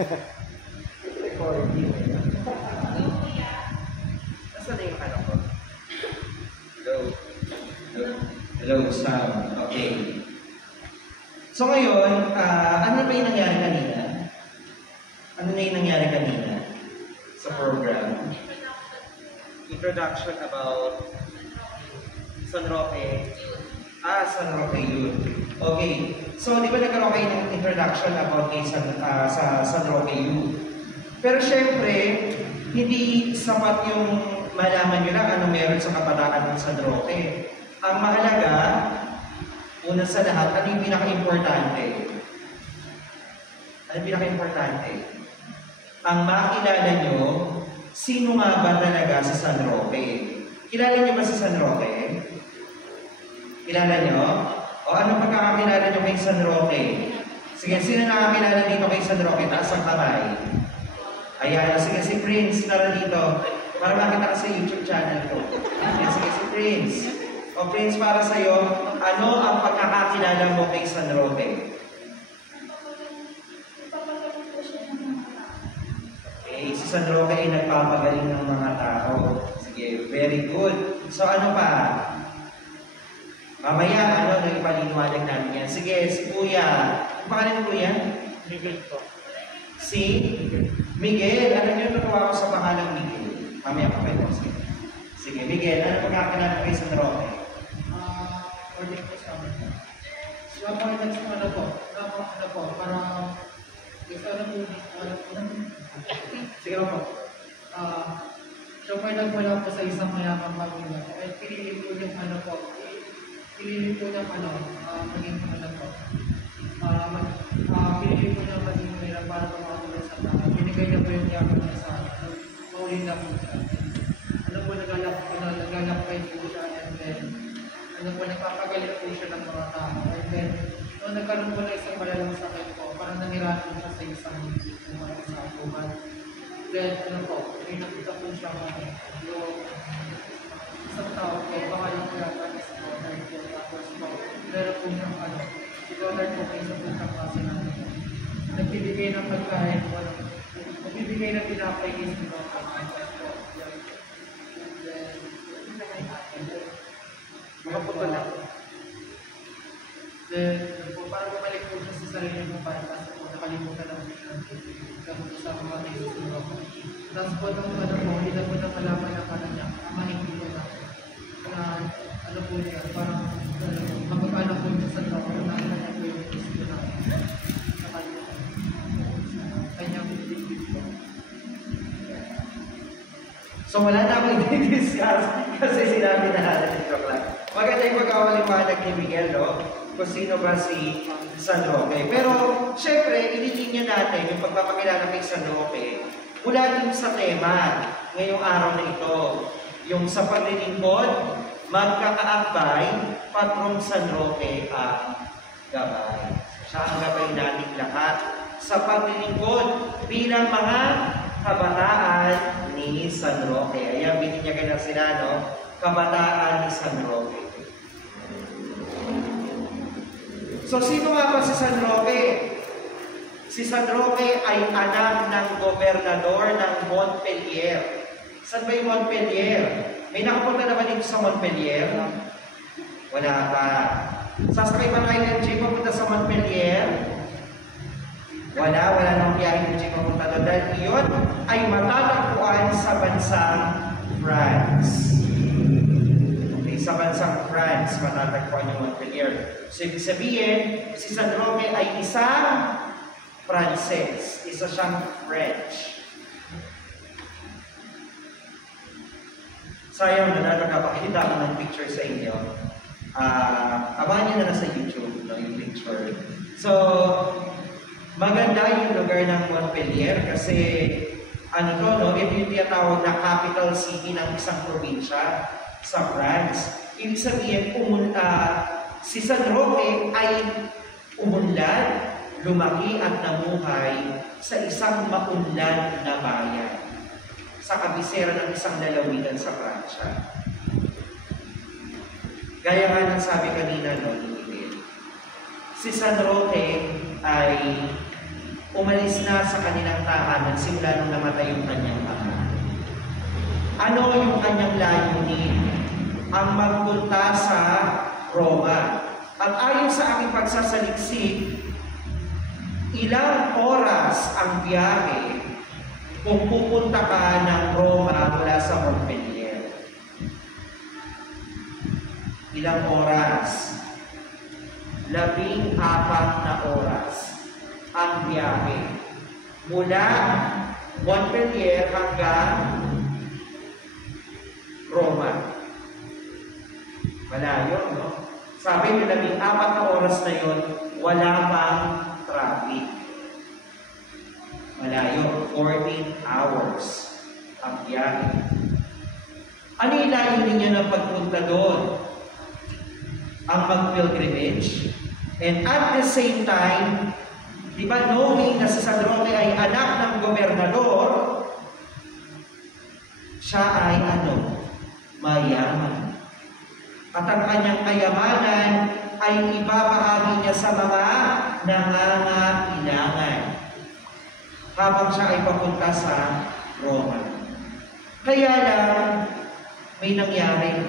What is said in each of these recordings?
Recording. Nasaan na yung ano ko? Hello. Hello, sound. Okay. So ngayon, ano ba yung nangyari kanina? Ano na yung nangyari kanina sa program? Introduction about San Roque. San Roque yun. Okay. So, di ba nagkaroon kayo ng introduction about kay sa San Roque Youth? Pero syempre, hindi sapat yung malaman nyo lang ano meron sa kabataan ng San Roque. Ang mahalaga, una sa lahat, ano yung pinaka-importante? Ano yung pinaka-importante? Ang makilala nyo, sino nga ba talaga sa San Roque? Kilala nyo ba si San Roque? Kilala nyo? O ano pagkakakilala nyo kay San Roque? Sige, sino nakakilala dito kay San Roque? Taas ang kamay. Ayan, sige si Prince, tara dito. Para makita ka sa YouTube channel ko. Ayan, sige si Prince. O Prince, para sa'yo, ano ang pagkakakilala mo kay San Roque? Okay, si San Roque ay nagpapagaling ng mga tao. Sige, very good. So ano pa? Mamaya, ano, ipaliniwanag natin yan. Sige, si Kuya. Ano pangalan ni Kuya? Miguel po. Si? Miguel. Ano nyo natuwa ko sa pangalang Miguel? Mamaya pa kayo. Sige, Miguel. Ano pagkakalan kay San Roque? Order po sa amin. Siya po ay nagsimula po. Ano po, parang isa na po. Sige po. Siya po ay nagmula po sa isang mayamang pamilya. At pinili po yung ano po. Pinili po niya maging ano po. Pinili po niya maging mahirap para makatulong sa tao. Binigay niya po yung yaman niya sa mauli na po siya. Ano po nagalap kayo po siya and then ano po nagpapagalit po siya ng mga tao. And then nung nagkaroon po na isang malalang sakit po, parang nanirahan po siya sa isang kuman. Then ano po, may nakita po siya yung isang tao po, pangalan po yata is Donald po, tapos po, meron po siyang si Donald po kayo sa puntang kasi natin. Nagbibigay ng pagkain po, nagbibigay ng pinapay kay si Donald. Mga puto na. Then, parang bumalik po siya sa sarili mo para kasi po nakalimutan lang po siya sa mga nagsisiro. Tapos po nung hindi na po na malaman na parang niya, hindi po na ano po niya, parang magkakala po niya sa trabaho na niya po yung gusto na sa kanyang bibig po. So wala na akong i-discuss kasi sinabi na natin ito lang. Maganda yung pagkawaliwanag ni Miguel, no? Kung sino ba si San Roque. Pero, syempre, ililinya natin yung pagpapakilala kay San Roque mula din sa tema ngayong araw na ito. Yung sa paglilingkod, magkakaakbay, Patrong San Roque ang gabay. Siya ang gabay natin lahat sa paglilingkod bilang mga kabataan ni San Roque. Ayan, bininyagan na sila, no? Kabataan ni San Roque. So, sino nga ba si San Roque? Si San Roque ay anak ng gobernador ng Montpellier. Saan ba yung Montpellier? May nakapunta na ba dito sa Montpellier? Wala pa. Sasakay ba kayo ng jeep papunta sa Montpellier? Wala nang biyahe ng jeep papunta doon. Dahil iyon ay matatagpuan sa bansang France. Okay, sa bansang France, matatagpuan yung Montpellier. So, ibig sabihin, si San Roque ay isang Frances. Isa siyang French. Sayang na nakapakita ko ng picture sa inyo. Abangan nyo na lang sa YouTube, no, yung picture. So, maganda yung lugar ng Montpellier kasi ano to, no, ito yung tinatawag na capital city ng isang probinsya sa France. Ibig sabihin, si San Roque ay umunlad, lumaki at namuhay sa isang maunlad na bayan sa kabisera ng isang lalawigan sa Pransya. Gaya nga ng sabi kanina, no, si San Roque ay umalis na sa kanilang tahanan simula nung namatay yung kanyang ama. Ano yung kanyang layunin? Ang magpunta sa Roma. At ayon sa aking pagsasaliksik, ilang oras ang biyahe kung pupunta ka ng Roma mula sa Montpellier? Ilang oras? 14 na oras ang biyahe mula Montpellier hanggang Roma. Malayo, no? Sabi nyo, 14 na oras na yun, wala pang traffic. Malayo, 14 hours ang biyahe. Ano yung layunin niya ng pagpunta doon? Ang mag-pilgrimage. And at the same time, di ba, knowing na si San Roque ay anak ng gobernador, siya ay mayaman. At ang kanyang kayamanan ay ibabahagi niya sa mga nangangailangan habang siya ay papunta sa Roma. Kaya lang, may nangyari.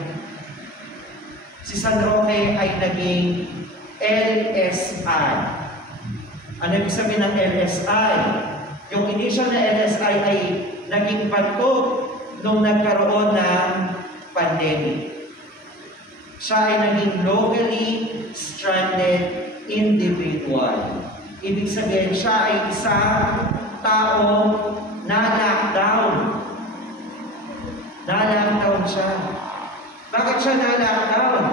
Si San Roque ay naging LSI. Ano ibig sabihin ng LSI? Yung initial na LSI ay naging patog nung nagkaroon ng pandemic. Siya ay naging locally stranded individual. Ibig sabihin, siya ay isang taong na-lockdown. Na-lockdown siya. Bakit siya na-lockdown?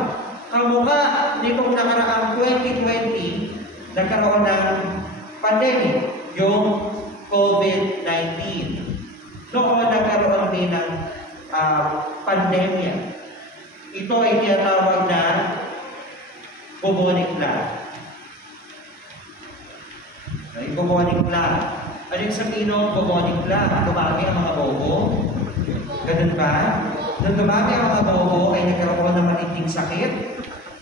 Kamukha nitong nakaraang 2020, nagkaroon ng pandemic, yung COVID-19. Noon nagkaroon din ng pandemya. Ito ay tinatawag na bubonic plague. Ay, bubonic plague. Ano yung sabihin ng bubonic plague? Dumami ang mga bobo? Ganun ba? Nung dumami ang mga bobo ay nagkaroon ng matinding sakit?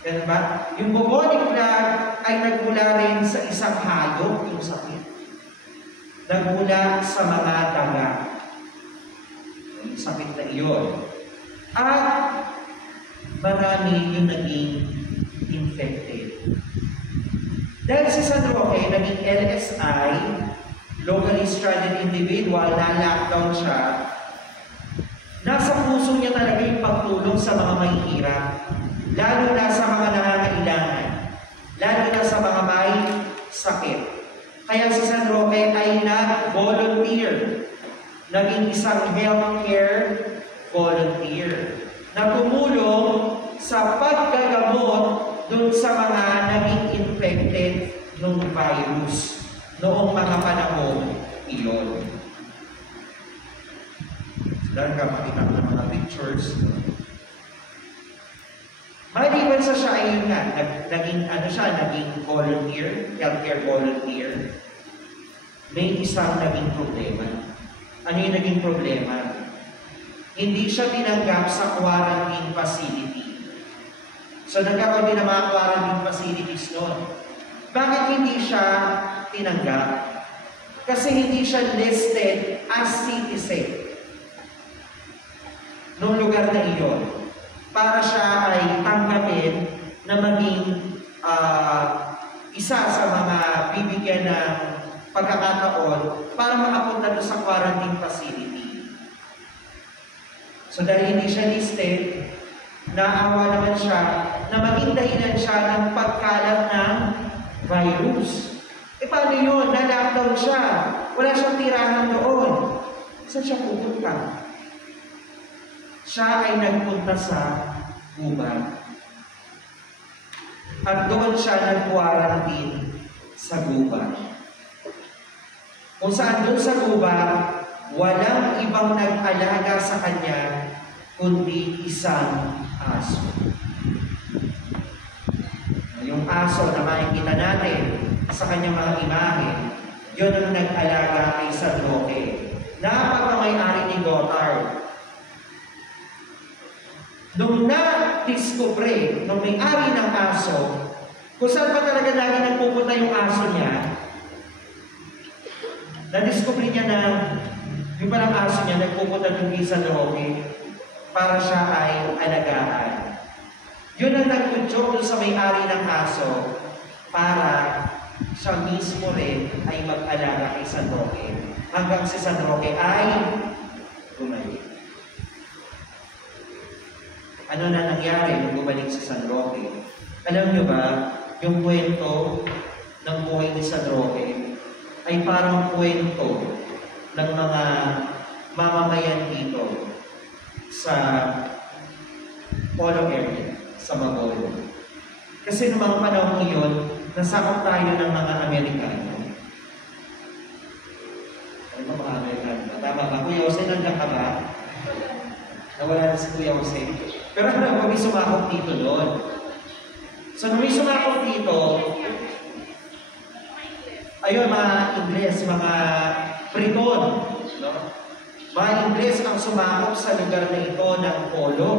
Ganun ba? Yung bubonic plague ay nagmula rin sa isang hayop, yung sakit. Nagmula sa mga daga. Yung sakit na iyon. At marami yung naging infected. Dahil si San Roque naging LSI, locally stranded individual, na-lockdown siya, nasa puso niya talaga yung pagtulong sa mga mahihirap, lalo na sa mga nangangailangan, lalo na sa mga may sakit. Kaya si San Roque ay nag-volunteer, naging isang healthcare volunteer, na tumulong sa paggagamot dun sa mga naging infected ng virus noong mga panahon iyon. Sila ka makita ng mga pictures. Maliban sa siya ay yun nga, naging volunteer, healthcare volunteer. May isang naging problema. Ano yung naging problema? Hindi siya tinanggap sa quarantine facility. So nagkaroon din ng mga quarantine facilities noon. Bakit hindi siya tinanggap? Kasi hindi siya listed as citizen noong lugar na iyon. Para siya ay tanggapin na maging isa sa mga bibigyan ng pagkakataon para makapunta doon sa quarantine facility. So dahil hindi siya listed, naawa naman siya na maging dahilan siya ng pagkalat ng virus. E paano yun? Na-lockdown siya. Wala siyang tirahan doon. Saan siya pupunta? Siya ay nagpunta sa gubat. At doon siya nag-quarantine sa gubat. Kung saan doon sa gubat, walang ibang nag-alaga sa kanya kundi isang aso. Yung aso na makikita natin sa kanyang mga imahe, yun ang nag-alaga kay San Roque. Napagmamay-ari ni Gotthard. Nung na-discover, nung may-ari ng aso, kung saan pa talaga lagi nagpupunta yung aso niya, na-discover niya na yung parang aso niya nagpupunta doon kay San Roque para siya ay alagaan. Yun ang nag-udyok doon sa may-ari ng aso para siya mismo rin ay mag-alaga kay San Roque hanggang si San Roque ay bumalik. Ano na nangyari nung bumalik si San Roque? Alam niyo ba, yung kwento ng buhay ni San Roque ay parang kwento ng mga mamamayan dito sa Polo area, sa Bacolod. Kasi noong mga panahon iyon, nasakop tayo ng mga Amerikano. Ano ba mga Amerikano? Tama ba? Kuya Jose, nandiyan ka ba? Nawala na si Kuya Jose. Pero ano, may sumakop dito doon. So, nung may sumakop dito, ayun, mga Ingles, mga Briton, no? Mga Ingles ang sumakop sa lugar na ito ng Polo.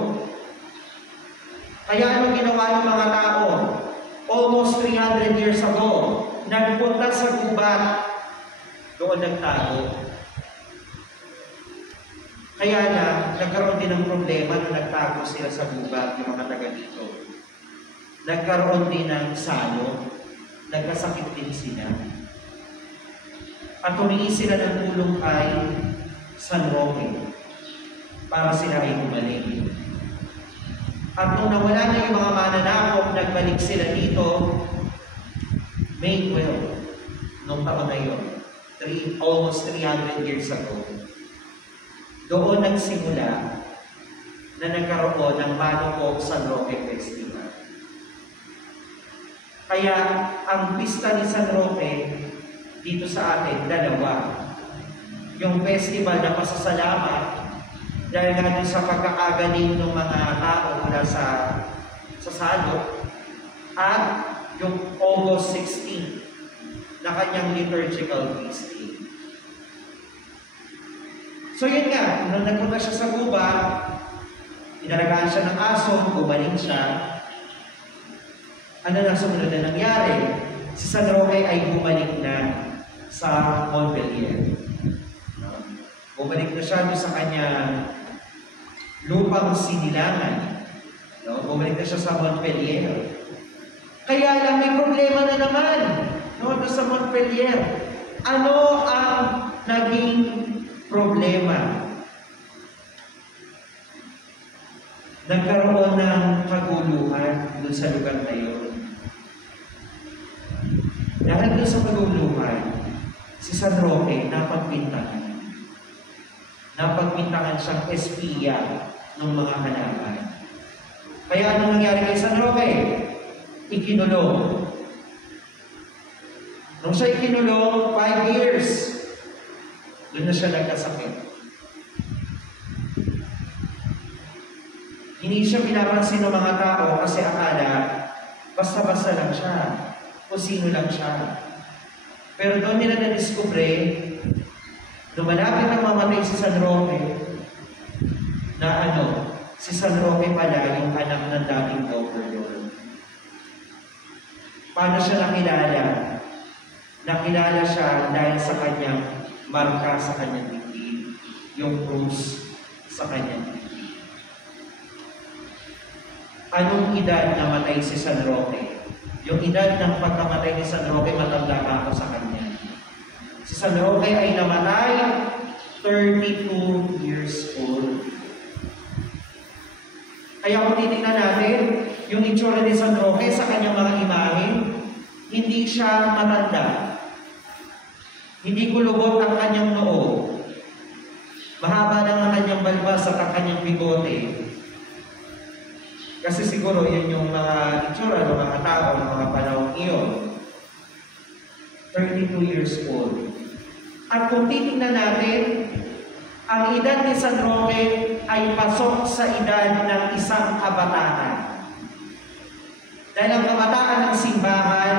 Kaya ano ginawa ng mga tao? Almost 300 years ago, nagpunta sa gubat, doon nagtago. Kaya na, nagkaroon din ng problema nung nagtago sila sa gubat, yung mga taga dito. Nagkaroon din ng salo, nagkasakit din sila. At humingi sila ng tulong kay San Roque para sila ay bumalik. At nung nawala na yung mga mananakop, nagbalik sila dito, May 12, nung taon na yun, almost 300 years ago. Doon nagsimula na nagkaroon ng Manukok San Roque Festival. Kaya ang pista ni San Roque dito sa atin, dalawa. Yung festival na pasasalamat dahil nga sa pagkakagaling ng mga tao mula sa salo, at yung August 16 na kanyang liturgical feasting. So yun nga, nung nagpunta siya sa gubat, inalagaan siya ng aso, bumalik siya. Ano na sumunod na nangyari? Si San Roque ay bumalik na sa Montpellier. Bumalik na siya sa kanyang lupang sinilangan. No? Bumalik na siya sa Montpellier. Kaya lang may problema na naman, no? Sa Montpellier. Ano ang naging problema? Nagkaroon ng kaguluhan doon sa lugar na yun. Dahil doon sa kaguluhan, si San Roque napagpintangan. Napagpintangan siyang espiya ng mga halaman. Kaya anong nangyari kay San Roque? Ikinulong. Nung siya ikinulong, 5 years, doon na siya nagkasakit. Hindi siya pinapansin ng mga tao kasi akala basta-basta lang siya o sino lang siya. Pero doon nila na-discover, nung malapit na mamatay si San Roque, na si San Roque pala yung anak ng dating governor. Paano siya nakilala? Nakilala siya dahil sa kanyang marka sa kanyang dibdib, yung krus sa kanyang dibdib. Anong edad namatay si San Roque? Yung edad ng pagkamatay ni San Roque, matanda pa ako sa kanya. Si San Roque ay namatay 32 years old. Kaya kung titignan natin, yung itsura ni San Roque sa kanyang mga imahe, hindi siya matanda. Hindi kulubot ang kanyang noo. Mahaba lang ang kanyang balbas at ang kanyang bigote. Kasi siguro yun yung mga itsura ng mga tao ng mga panahon iyon. 32 years old. At kung titignan natin, ang edad ni San Roque ay pasok sa edad ng isang kabataan. Dahil ang kabataan ng simbahan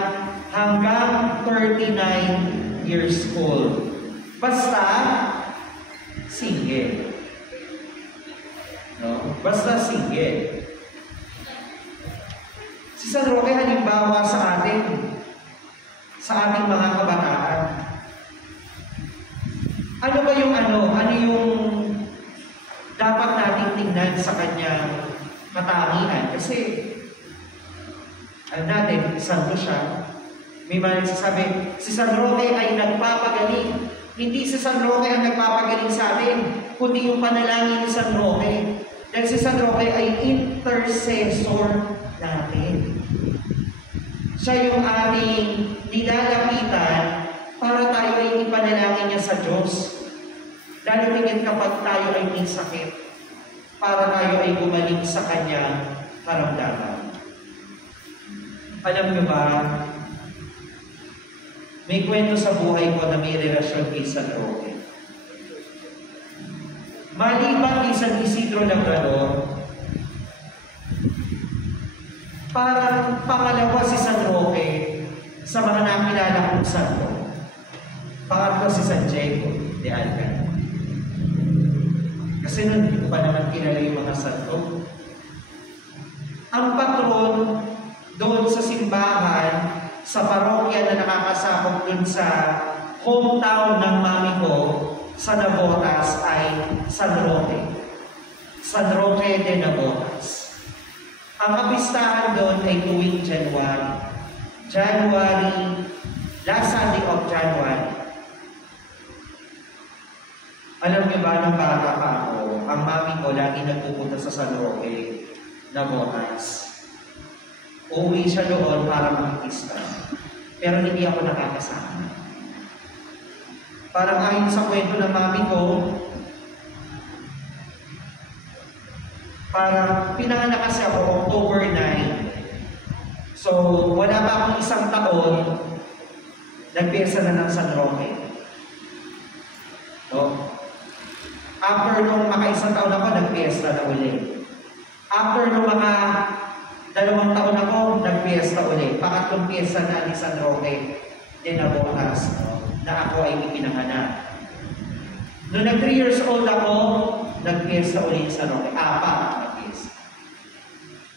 hanggang 39 years old. Basta single. No? Basta single. Si San Roque halimbawa sa ating mga kabataan. Ano ba yung ano yung dapat nating tingnan sa kanyang katangian? Kasi, natin, santo siya. May mga nagsasabi, si San Roque ay nagpapagaling. Hindi si San Roque ang nagpapagaling sa atin, kundi yung panalangin ni San Roque. Dahil si San Roque ay intercessor natin. Siya yung ating nilalapitan para tayo ay ipanalangin niya sa Diyos. Lalo tingin kapag tayo ay may sakit, para tayo ay gumaling sa kanyang karamdaman. Alam niyo ba, may kwento sa buhay ko na may relasyon kay San Roque. Maliban kay San Isidro Labrador, parang pangalawa si San Roque sa mga nakilala kong santo. Pangatlo si San Diego de Alcala. Kasi nun, hindi ko pa naman kilala yung mga santo. Ang patron doon sa simbahan, sa parokya na nakakasakop dun sa hometown ng mami ko sa Navotas ay San Roque. San Roque de Navotas. Ang kapistahan doon ay tuwing last Sunday of January. Alam niyo ba, nung bata pa ako, ang mami ko lagi nagpupunta sa San Roque, Navotas. Uuwi siya doon para mag-pista. Pero hindi ako nakakasama. Parang ayon sa kwento ng mami ko, parang pinanganak kasi ako October 9. So, wala pa akong isang taon, nagpiyesa na ng San Roque. So, after nung maka-isang taon ako, nagpiyesta na uli. After nung mga 2 taon ako, nagpiyesta uli. Pangatlong piyesta na ni San Roque de Navotas, na ako ay ipinanganak. Noong nag 3 years old ako, nagpiyesta uli sa San Roque. 4 na piyesta.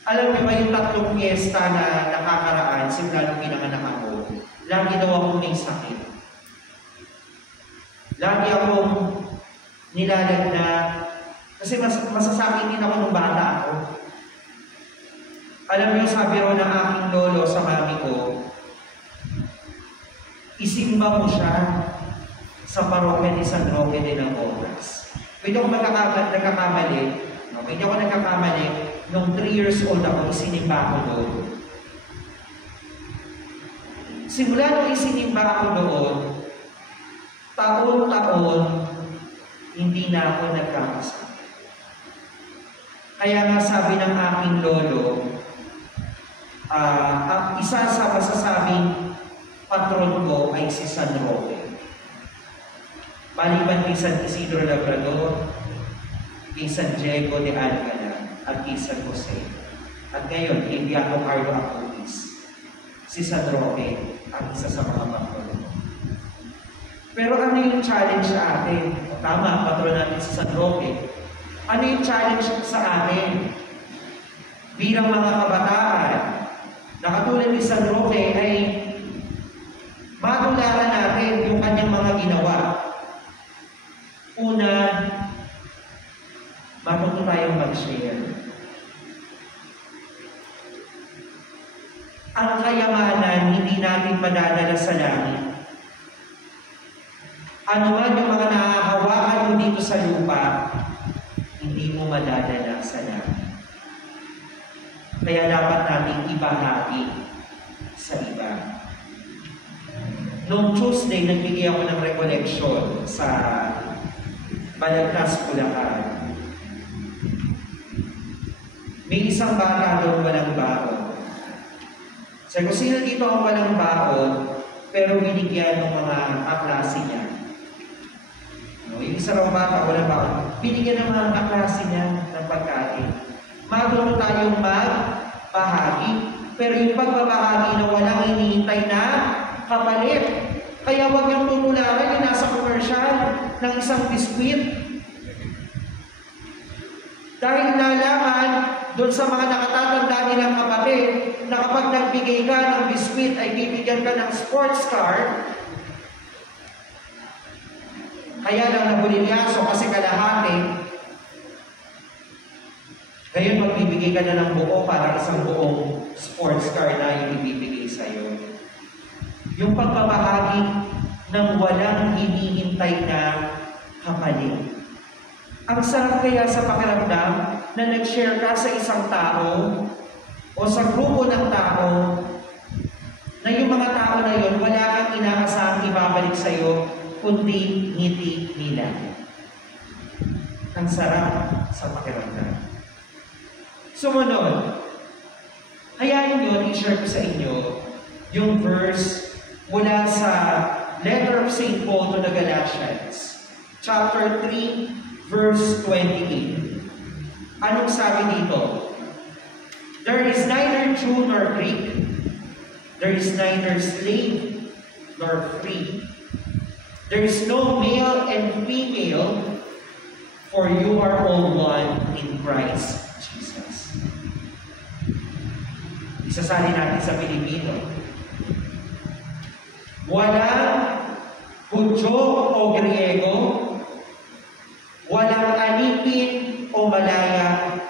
Alam niyo ba yung 3 piyesta na nakakaraan, simula nung pinanganak ako, lagi daw akong may sakit. Lagi akong nilalagnat. Kasi masasakit din ako nung bata ako. Alam niyo, sabi ro ng aking lolo sa mami ko, isimba mo siya sa parokya ni San Roque de Navotas. Pwede ako nagkakamali. Pwede ako nagkakamali. Nung 3 years old ako, isinimba ako doon. Simula nung isinimba ako doon, taon-taon, hindi na ako nagkakasakit. Kaya nga sabi ng aking lolo, ang isa sa masasabing patron ko ay si San Roque. Maliban kay San Isidro Labrador, kay San Diego de Alcala, at kay San Jose. At ngayon, kay Beato Carlo Acutis, si San Roque ang isa sa mga patron. Pero ano yung challenge sa atin? Tama, patron natin si San Roque. Ano yung challenge sa atin? Bilang mga kabataan, na katulad ni San Roque ay matularan natin yung kanyang mga ginawa. Una, matuto tayong mag-share. Ang kayamanan hindi natin madadala sa langit. Ano man yung mga nahahawakan mo dito sa lupa, hindi mo madadala sa langit. Kaya dapat nating ibahagi sa iba. Noong Tuesday, nagbigay ako ng recollection sa Balagtas, Bulacan. May isang bata doon walang baon. Sabi ko, sino dito ang walang baon, pero binigyan ng mga kaklase niya? Yung isa raw bata, walang baon. Binigyan ng mga kaklase niya ng pagkain. Matuto tayong magbahagi, pero yung pagbabahagi na walang hinihintay na kapalit. Kaya huwag niyong tutularan yung nasa commercial ng isang biskwit. Dahil nalaman doon sa mga nakatatanda nilang kapatid na kapag nagbigay ka ng biskwit ay bibigyan ka ng sports car, Kaya lang nabulilyaso kasi kalahati. Ngayon magbibigay ka na ng buo para isang buong sports car na yung ibibigay sa'yo. Yung pagbabahagi ng walang hinihintay na kapalit. Ang sarap kaya sa pakiramdam na nag-share ka sa isang tao o sa grupo ng tao na yung mga tao na yun, wala kang inaasahang ibabalik sa'yo, kundi ngiti nila. Ang sarap sa pakiramdam. Sumunod, hayaan nyo, i-share ko sa inyo yung verse mula sa letter of St. Paul to the Galatians, chapter 3, verse 28. Anong sabi dito? There is neither Jew nor Greek, there is neither slave nor free, there is no male and female, for you are all one in Christ Jesus. Isasali natin sa Pilipino. Walang Hudyo o Griego, walang anipin o malaya,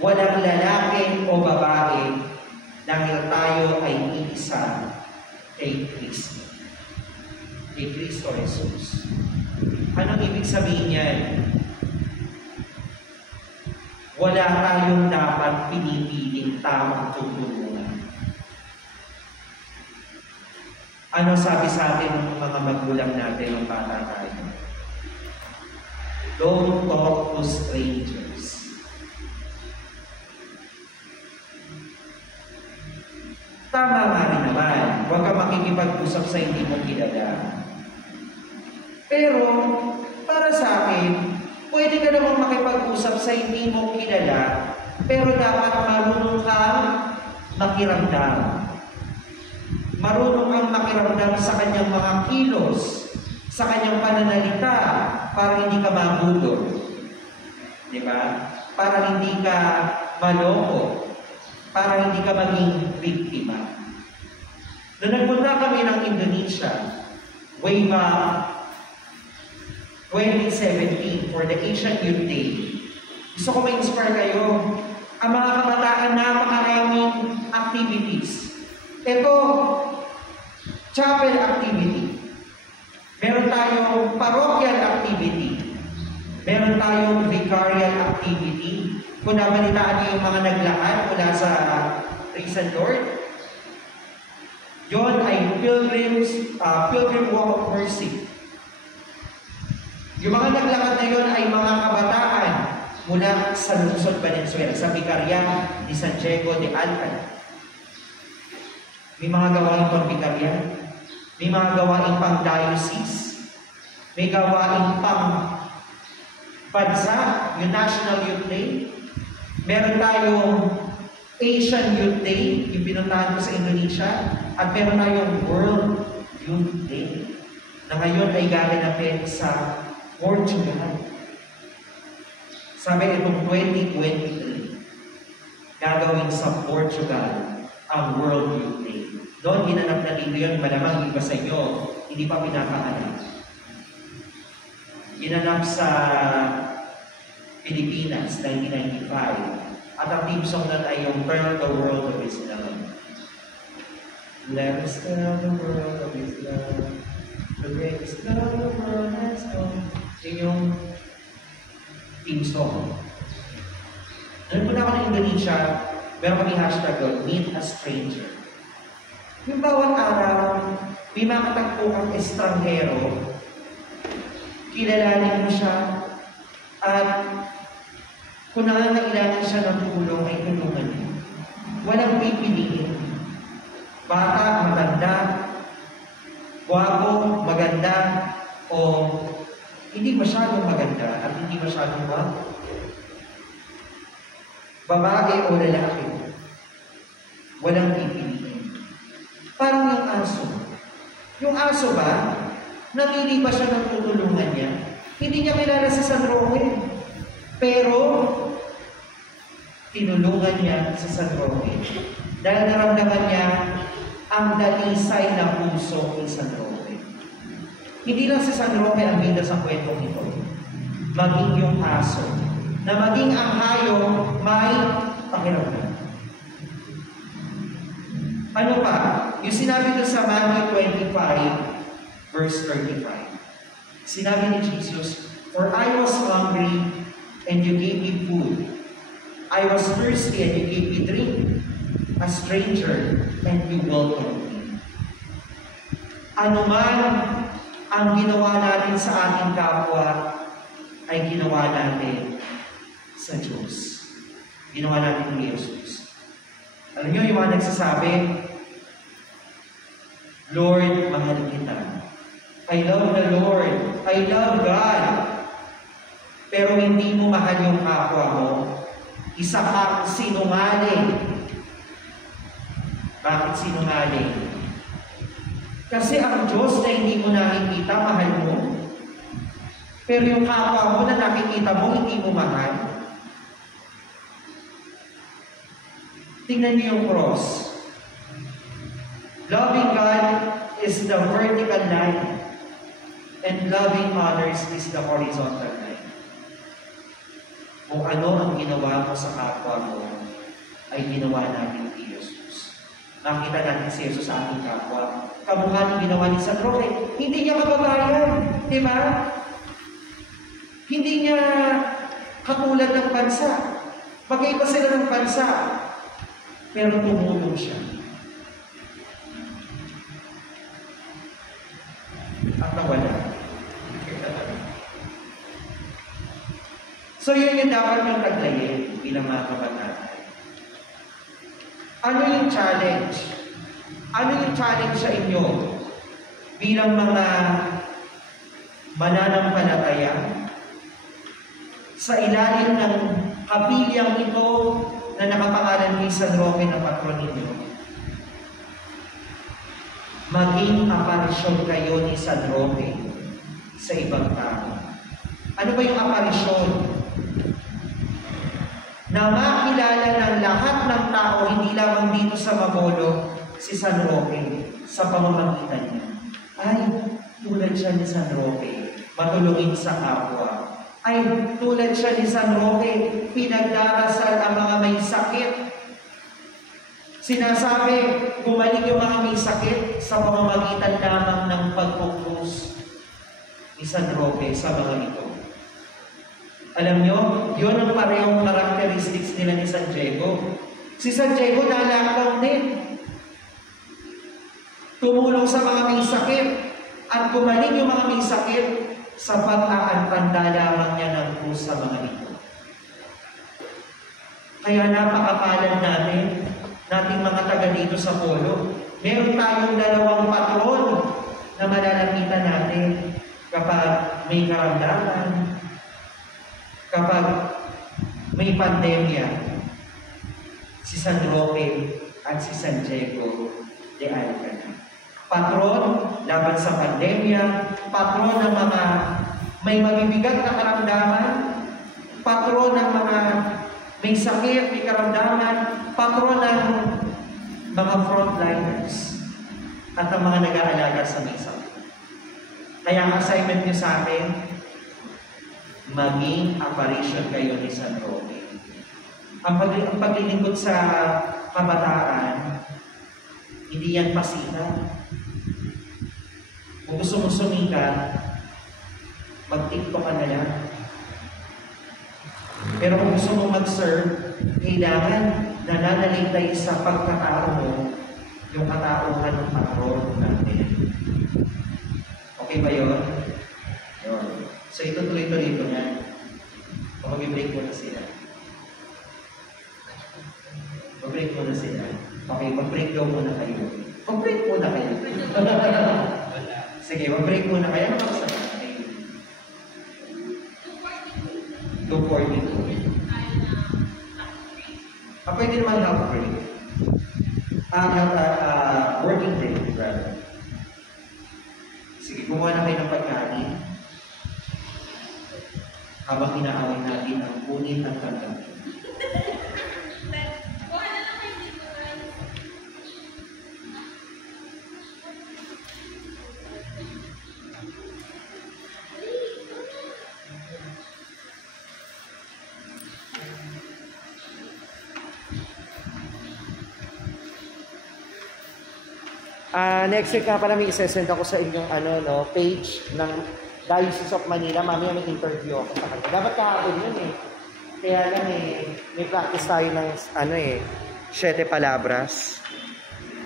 walang lalaki o babae, dahil tayo ay iisa kay Kristo. Kay Kristo Jesus. Anong ibig sabihin niyan? Wala tayong dapat pinipiling tamang tutulungan. Ano sabi sa atin ng mga magulang natin ng bata tayo? Don't talk to strangers. Tama nga rin naman, huwag kang makikipag-usap sa hindi mo kilala. Pero, para sa akin, pwede ka namang makipag-usap sa hindi mo kilala, pero dapat marunong kang makiramdam. Marunong kang makiramdam sa kanyang mga kilos, sa kanyang pananalita, para hindi ka mabulol. Di ba? Para hindi ka maloko. Para hindi ka maging biktima. Noong nagpunta kami ng Indonesia, way back 2017 for the Asian Youth Day. Gusto ko ma-inspire kayo. Ang mga kabataan, napakaraming activities. Ito, chapel activity. Meron tayong parochial activity. Meron tayong vicarial activity. Kung nabalitaan niyo yung mga naglakad mula sa Praise and Lord, yon ay Pilgrim Walk of Mercy. Yung mga naglakad na yon ay mga kabataan mula sa Luzon, Valenzuela, sa Vicaria ni San Diego de Alcala. May mga gawain pang Vicaria, may mga gawain pang diocese, may gawain pang bansa, yung National Youth Day. Meron tayong Asian Youth Day, yung pinuntahan ko sa Indonesia, at meron tayong World Youth Day, na ngayon ay gaganapin sa Portugal. Sabi itong 2023, gagawin sa Portugal ang World Youth Day. Doon ginanap na dito yun, malamang iba sa inyo, hindi pa pinapaalam. Ginanap sa Pilipinas, 1995. At ang team song nun ay yung Turn the World of His Love. Let us tell the world of His love. The greatest love the world has known. Yun yung team song. Nung punta ako ng Indonesia, meron kami hashtag doon, Meet a Stranger. Yung bawat araw, may makatagpo kang estranghero, kilalanin mo siya, at kung nangangailangan siya ng tulong, ay tulungan niya. Walang pipiliin. Bata, matanda, gwapo, maganda, o hindi masyadong maganda at hindi masyadong gwapo. Babae o lalaki. Walang pipiliin. Parang yung aso. Yung aso ba, namili ba siya ng tutulungan niya? Hindi niya kilala si San Roque. Pero, tinulungan niya si San Roque. Dahil naramdaman niya ang dalisay na puso ni San Roque. Hindi lang si San Roque ang bida sa kwentong ito. Maging yung aso. Na maging ang hayop may pakiramdam. Ano pa? Yung sinabi doon sa Matthew 25, verse 35. Sinabi ni Jesus, "For I was hungry, and you gave me food. I was thirsty, and you gave me drink. A stranger, and you welcomed me." Ano man ang ginawa natin sa ating kapwa, ay ginawa natin sa Diyos. Ginawa natin ni Jesus. Alam niyo, yung mga nagsasabi, "Lord, mahal kita. I love the Lord. I love God." Pero hindi mo mahal yung kapwa mo. Isa kang sinungaling. Bakit sinungaling? Kasi ang Diyos na hindi mo nakikita, mahal mo. Pero yung kapwa mo na nakikita mo, hindi mo mahal. Tingnan niyo yung cross. Loving God is the vertical line, and loving others is the horizontal line. Kung ano ang ginawa mo sa kapwa mo, ay ginawa natin ni Jesus. Nakita natin si Jesus sa ating kapwa. Kamukha ng ginawa ni San Roque. Hindi niya kababayan. Di ba? Hindi niya katulad ng bansa. Magkaiba sila ng bansa. Pero tumulong siya. At nawala. So yun yung dapat yung taglayin bilang mga kabataan. Ano yung challenge? Ano yung challenge sa inyo bilang mga mananampalataya sa ilalim ng kapilyang ito na nakapangalan ni San Roque na patron ninyo? Maging aparisyon kayo ni San Roque sa ibang tao. Ano ba yung aparisyon? Na makilala ng lahat ng tao, hindi lamang dito sa Bacolod, si San Roque, sa pamamagitan niya. Ay, tulad siya ni San Roque, matulungin sa kapwa. Ay, tulad siya ni San Roque, pinagdarasal ang mga may sakit. Sinasabi, gumaling yung mga may sakit sa pamamagitan lamang ng pagpukrus ni San Roque sa mga ito. Alam nyo, yun ang parehong characteristics nila ni San Diego. Si San Diego nalakaw din. Tumulong sa mga may sakit at gumaling yung mga may sakit sa pag-aantanda lamang niya ng krus sa mga ito. Kaya napakapalad nating mga taga dito sa Polo. Meron tayong dalawang patron na malalapitan natin kapag may karamdaman, kapag may pandemya. Si San Roque at si San Diego de Alcana. Patron laban sa pandemya, patron ng mga may mabibigat na karamdaman, patron ng mga may sakit, may karamdaman, patron ng mga frontliners at ang mga nag-aalaga sa may sakit. Kaya ang assignment niyo sa akin, maging apparition kayo ni San Roque. Ang paglilingkod sa kabataan, hindi yan pasita. Kung gusto mong sumikat, mag-TikTok ka na lang. Pero kung gusto mong mag-serve, kailangan nananalig tayo sa pagkatao mo, yung katauhan ng patron natin. Okay ba yun? Yun. So ito tuloy-tuloy ito nga. O mag-break mo na sila. Mag-break mo na sila. Okay, mag-break daw muna kayo. Mag-break muna kayo. Sige, mag-break muna kayo. Ano ba sa 2:42. Pwede naman half break. Working day, rather. Sige, kumuha na kayo ng pagkain. Habang inaaway natin ang punit at kagabi. Next week nga pala may isesend ako sa inyong page ng Diocese of Manila. Mamaya may interview ako sa kanila. Dapat kahapon yun eh. Kaya lang may practice tayo ng 7 palabras.